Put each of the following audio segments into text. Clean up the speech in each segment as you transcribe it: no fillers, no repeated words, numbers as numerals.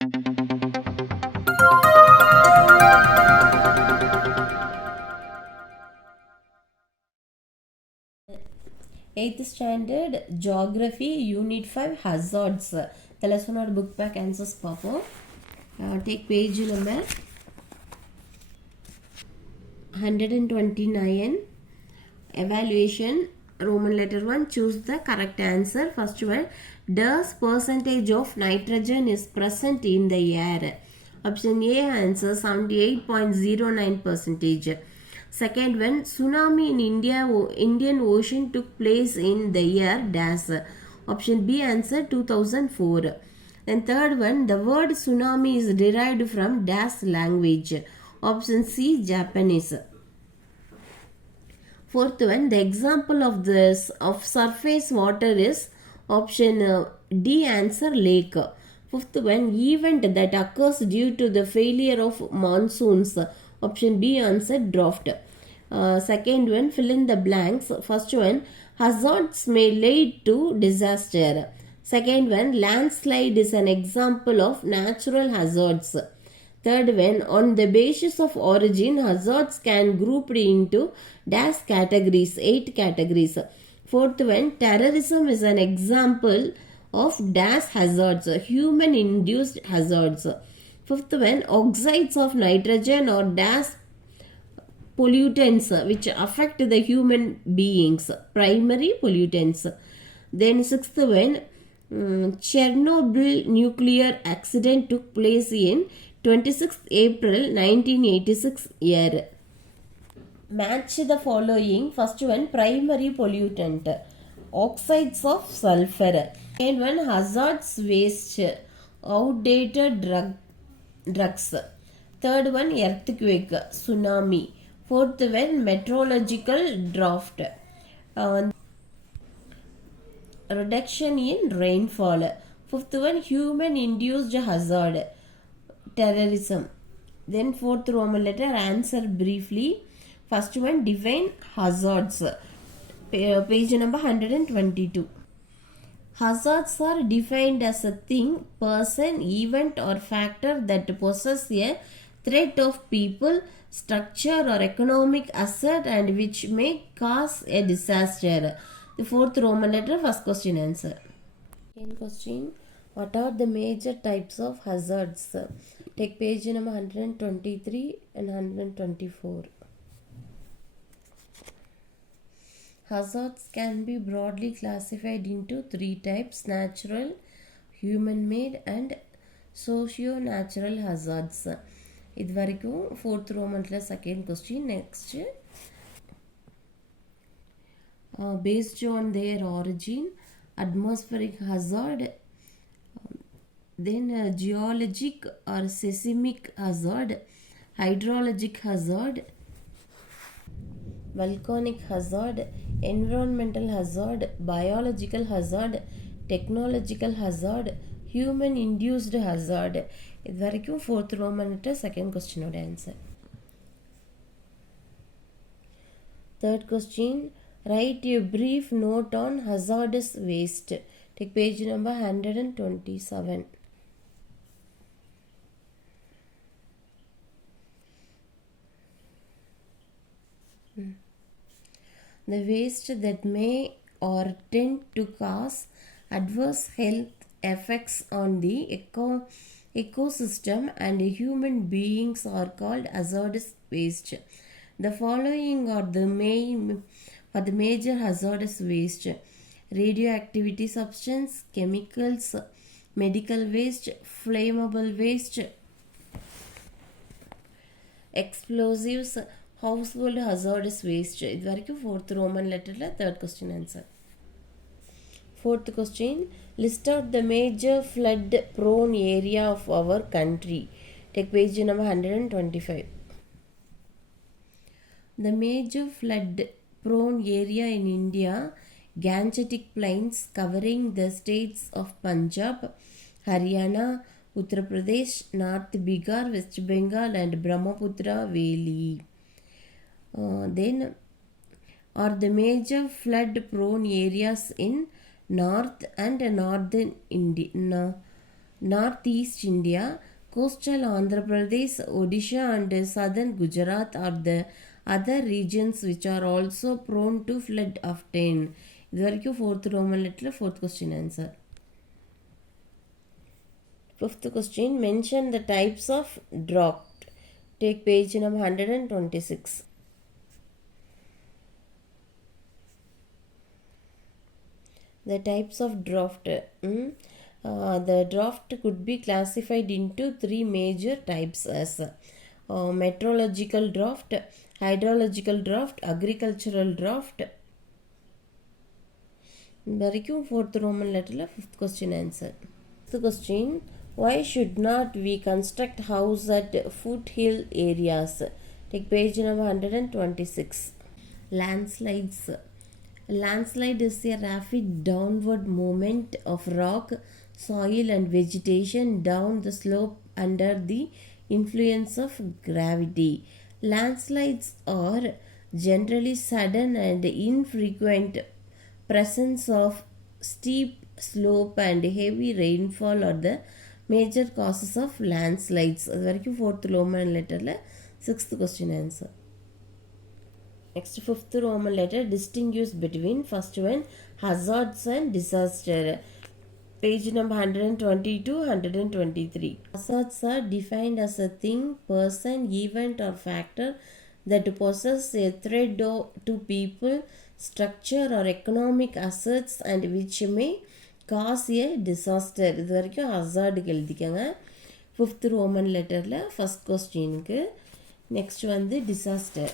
8th standard geography unit 5 hazards the lesson or book pack answers papa take page number 129 evaluation Roman letter 1 choose the correct answer. First one, does percentage of nitrogen is present in the air? Option A answer 78.09 percentage. Second one, tsunami in Indian Ocean took place in the year dash. Option B answer 2004. And third one, the word tsunami is derived from dash language. Option C Japanese. Fourth one, the example of this of surface water is option D answer lake. Fifth one, event that occurs due to the failure of monsoons. Option B answer drought. Second one, fill in the blanks. First one, hazards may lead to disaster. Second one, landslide is an example of natural hazards. Third one, on the basis of origin, hazards can grouped into dash categories, 8 categories. Fourth one, terrorism is an example of dash hazards, human induced hazards. Fifth one, oxides of nitrogen or dash pollutants which affect the human beings, primary pollutants. Then sixth one, Chernobyl nuclear accident took place in 26th April 1986 year. Match the following. First one, primary pollutant, oxides of sulfur. Second one, hazardous waste, outdated drugs. Third one, earthquake, tsunami. Fourth one, meteorological drought, reduction in rainfall. Fifth one, human induced hazard, terrorism. Then fourth Roman letter, answer briefly. First one, define hazards. Page number 122. Hazards are defined as a thing, person, event or factor that possess a threat of people, structure or economic asset and which may cause a disaster. The fourth Roman letter, first question answer. Second question, what are the major types of hazards? Take page number 123 and 124. Hazards can be broadly classified into 3 types: natural, human-made and socio-natural hazards. ఇదివరకు fourth రోమన్లో second question. Next, based on their origin, atmospheric hazard, then geologic or seismic hazard, hydrologic hazard, volcanic hazard, environmental hazard, biological hazard, technological hazard, human induced hazard. ఇదివరకు fourth Roman letter second question answer. Third question, write a brief note on hazardous waste. Take page number 127. The waste that may or tend to cause adverse health effects on the ecosystem and human beings are called hazardous waste. The following are the major hazardous waste: radioactivity substance, chemicals, medical waste, flammable waste, explosives, household hazardous waste. ఇదివరకు fourth Roman లెటర్లో third question answer. Fourth question, list out the major flood prone area of our country. Take page number 125. The major flood prone area in India, Gangetic Plains covering the states of Punjab, Haryana, Uttar Pradesh, North Bihar, West Bengal and Brahmaputra Valley. Then are the major flood prone areas in North and Northern India, Northeast India, coastal Andhra Pradesh, Odisha and southern Gujarat are the other regions which are also prone to flood often. இது வரைக்கும் fourth Roman letter fourth question answer. Fifth question, mention the types of drought. Take page number 126. The types of drought. The drought could be classified into three major types as meteorological drought, hydrological drought, agricultural drought. வரைக்கும் fourth Roman letterல fifth question answer. Fifth question, why should not we construct house at foothill areas? Take page number 126. Landslides. Landslide is a rapid downward movement of rock, soil and vegetation down the slope under the influence of gravity. Landslides are generally sudden and infrequent presence of steep slope and heavy rainfall are the major causes of landslides. அது வரைக்கும் fourth Roman letterல sixth question answer. Next, fifth Roman letter, distinguish between first one hazards and disaster. Page number 122, 123. Hazards are defined as a thing, person, event or factor that poses a threat to people, structure or economic assets and which may cause a disaster. இது வரைக்கும் hazard எழுதிக்கங்க. fifth Roman letterல first questionக்கு. Next வந்து disaster.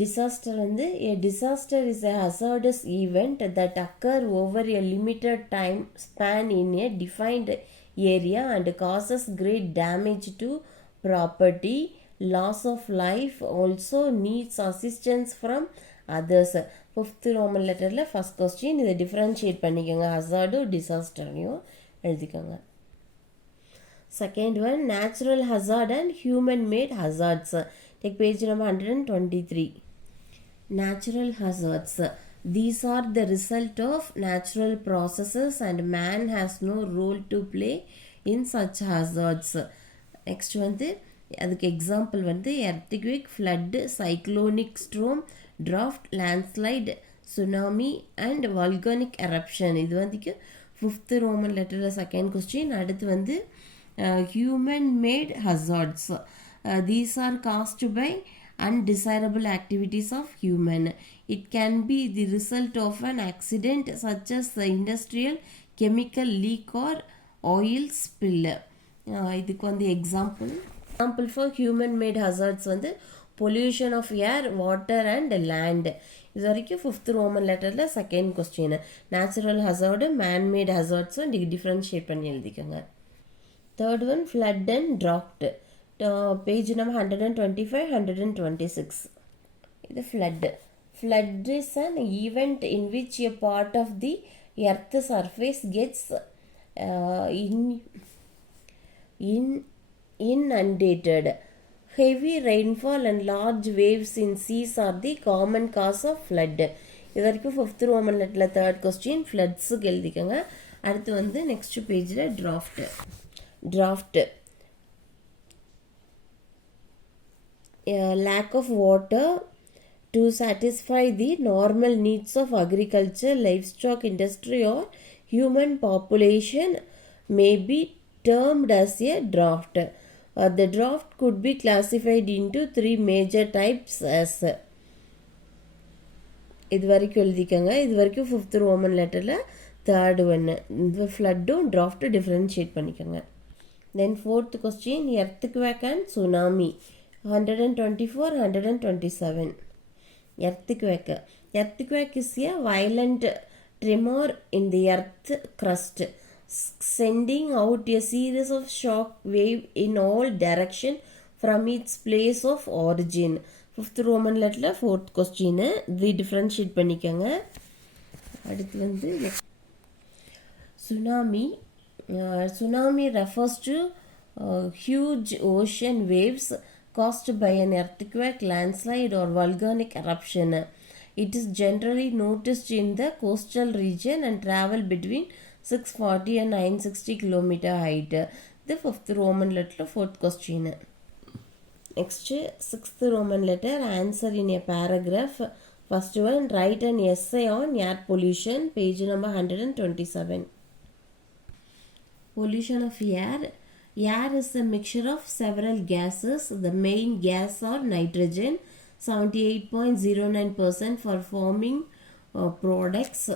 Disaster வந்து a disaster is a hazardous event that occur over a limited time span in a defined area and causes great damage to property, loss of life, also needs assistance from others. Fifth Roman letterல first question இதை differentiate பண்ணிக்கோங்க, hazard disasterனையும் எழுதிக்கோங்க. Second one, natural hazard and human made hazards. Take page number 123. Natural hazards. These are the result of natural processes and man has no role to play in such hazards. Next வந்து அதுக்கு example வந்து earthquake, flood, cyclonic storm, drought, landslide, tsunami and volcanic eruption. இது வந்து fifth Roman letter second question. அடுத்து வந்து human made hazards. These are caused by undesirable activities of human. It can be the result of an accident such as the industrial chemical leak or oil spill. இதுக்கு வந்து example for human made hazards வந்து pollution of air, water and land. இது வரைக்கும் fifth Roman letterல second question. Natural hazard, man made hazards differentiate பண்ணி எழுதிக்கங்க. Third one, flood and drought. Page number 125, 126. The flood. Flood is an event in which a part of the earth's surface gets inundated. Heavy rainfall and large waves in seas are the common cause of flood. இது வரைக்கும் fifth Roman letterல third question floods எழுதிக்கங்க. அடுத்து வந்து next pageல drought. Lack of water to satisfy the normal needs of agriculture, livestock industry or human population may be termed as a drought. The drought could be classified into three major types as. இது வரைக்கும் எழுதிக்கங்க. இது வரைக்கும் fifth Roman letterல third one. இந்த floodடும் drought differentiate பண்ணிக்கங்க. Then fourth question, earthquake and tsunami. 124, 127. Earthquake is a violent tremor in the earth crust, sending out a series of shock waves in all directions from its place of origin. Fifth Roman letterல fourth question. இது differentiate பண்ணிக்கங்க. அடுத்து வந்து tsunami. Tsunami refers to huge ocean waves caused by an earthquake, landslide or volcanic eruption. It is generally noticed in the coastal region and travel between 640 and 960 kilometer height. The fifth Roman letter, fourth question. Next, sixth Roman letter, answer in a paragraph. First one, write an essay on air pollution, page number 127. Pollution of air. Air is a mixture of several gases. The main gas are nitrogen, 78.09% for forming products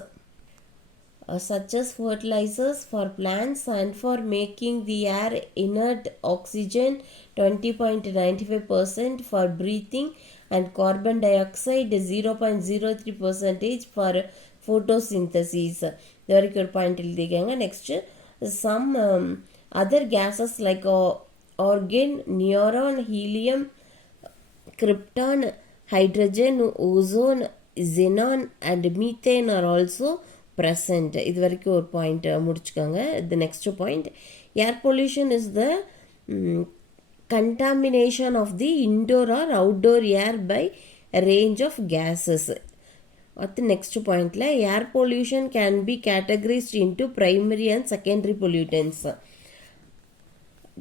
such as fertilizers for plants, and for making the air inert, oxygen 20.95% for breathing, and carbon dioxide 0.03% for photosynthesis. Very good point. Next, some other gases like argon, neon, helium, krypton, hydrogen, ozone, xenon and methane are also present. இது வரைக்கும் ஒரு point முடிச்சுக்கோங்க. The next point, air pollution is the contamination of the indoor or outdoor air by a range of gases. At the next point, air pollution can be categorized into primary and secondary pollutants.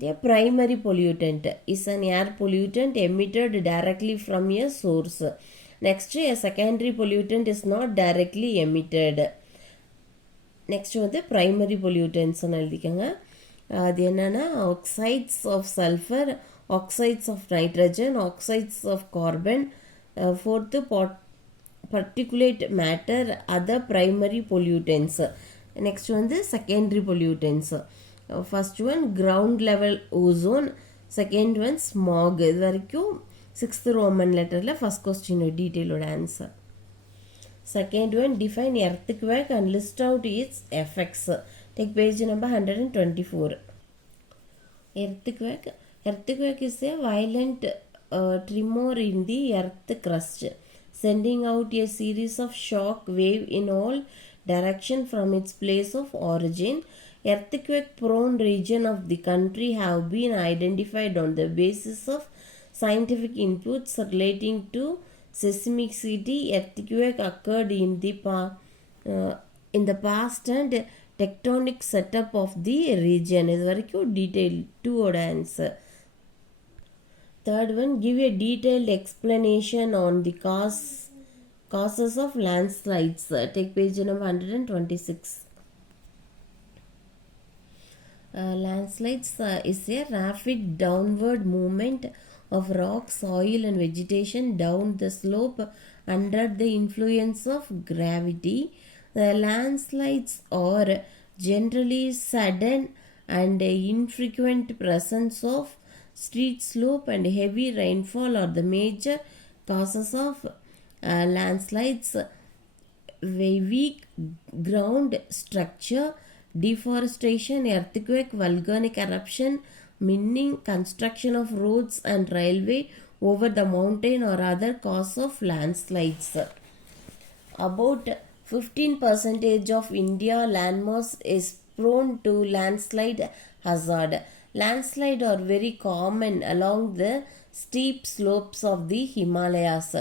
The primary pollutant is an air pollutant emitted directly from a source. Next, a secondary pollutant is not directly emitted. Next வந்து primary pollutants எழுதிக்கங்க. அது என்னன்னா oxides of sulfur, oxides of nitrogen, oxides of carbon, fourth particulate matter, other primary pollutants. Next வந்து secondary pollutants. First one ground level ozone, second one smog. இது வரைக்கும் sixth Roman letterல first question detailed answer. Second one, define earthquake and list out its effects. Take page number 124. Earthquake is a violent tremor in the earth crust, sending out a series of shock wave in all directions from its place of origin. Earthquake prone region of the country have been identified on the basis of scientific inputs relating to seismicity. Earthquake occurred in the past and tectonic setup of the region. இது வரைக்கும் detail 2 ஓட answer. Third one, give a detailed explanation on the causes of landslides. Take page number 126. Landslides is a rapid downward movement of rock, soil and vegetation down the slope under the influence of gravity. The landslides are generally sudden and infrequent presence of steep slope and heavy rainfall are the major causes of landslides. Weak ground structure, deforestation, earthquake, volcanic eruption, mining, construction of roads and railway over the mountain or other cause of landslides. About 15% of India landmass is prone to landslide hazard. Landslides are very common along the steep slopes of the Himalayas,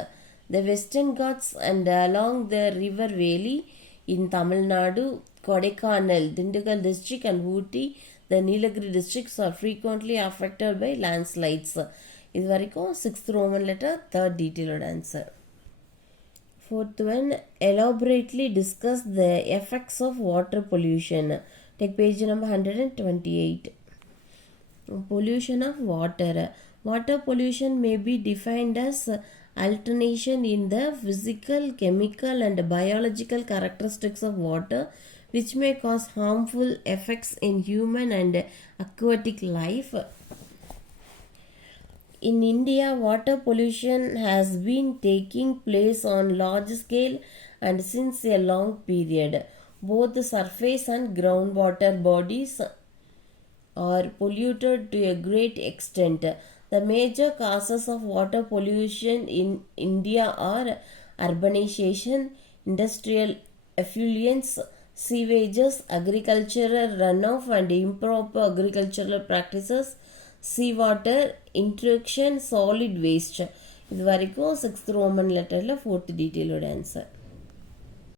the Western Ghats and along the river valley in Tamil Nadu, Kodaikanal, Dindigul district and Ooty, the Nilagiri districts are frequently affected by landslides. இது வரைக்கும் 6th Roman letter, third detailed answer. Fourth one, elaborately discuss the effects of water pollution. Take page number 128. Pollution of water. Water pollution may be defined as alteration in the physical, chemical and biological characteristics of water which may cause harmful effects in human and aquatic life. In India, water pollution has been taking place on large scale and since a long period. Both the surface and groundwater bodies are polluted to a great extent. The major causes of water pollution in India are urbanization, industrial effluents, sewages, agricultural runoff and improper agricultural practices, seawater intrusion, solid waste. இது வரைக்கும் 6th Roman letterல 4th detailed answer.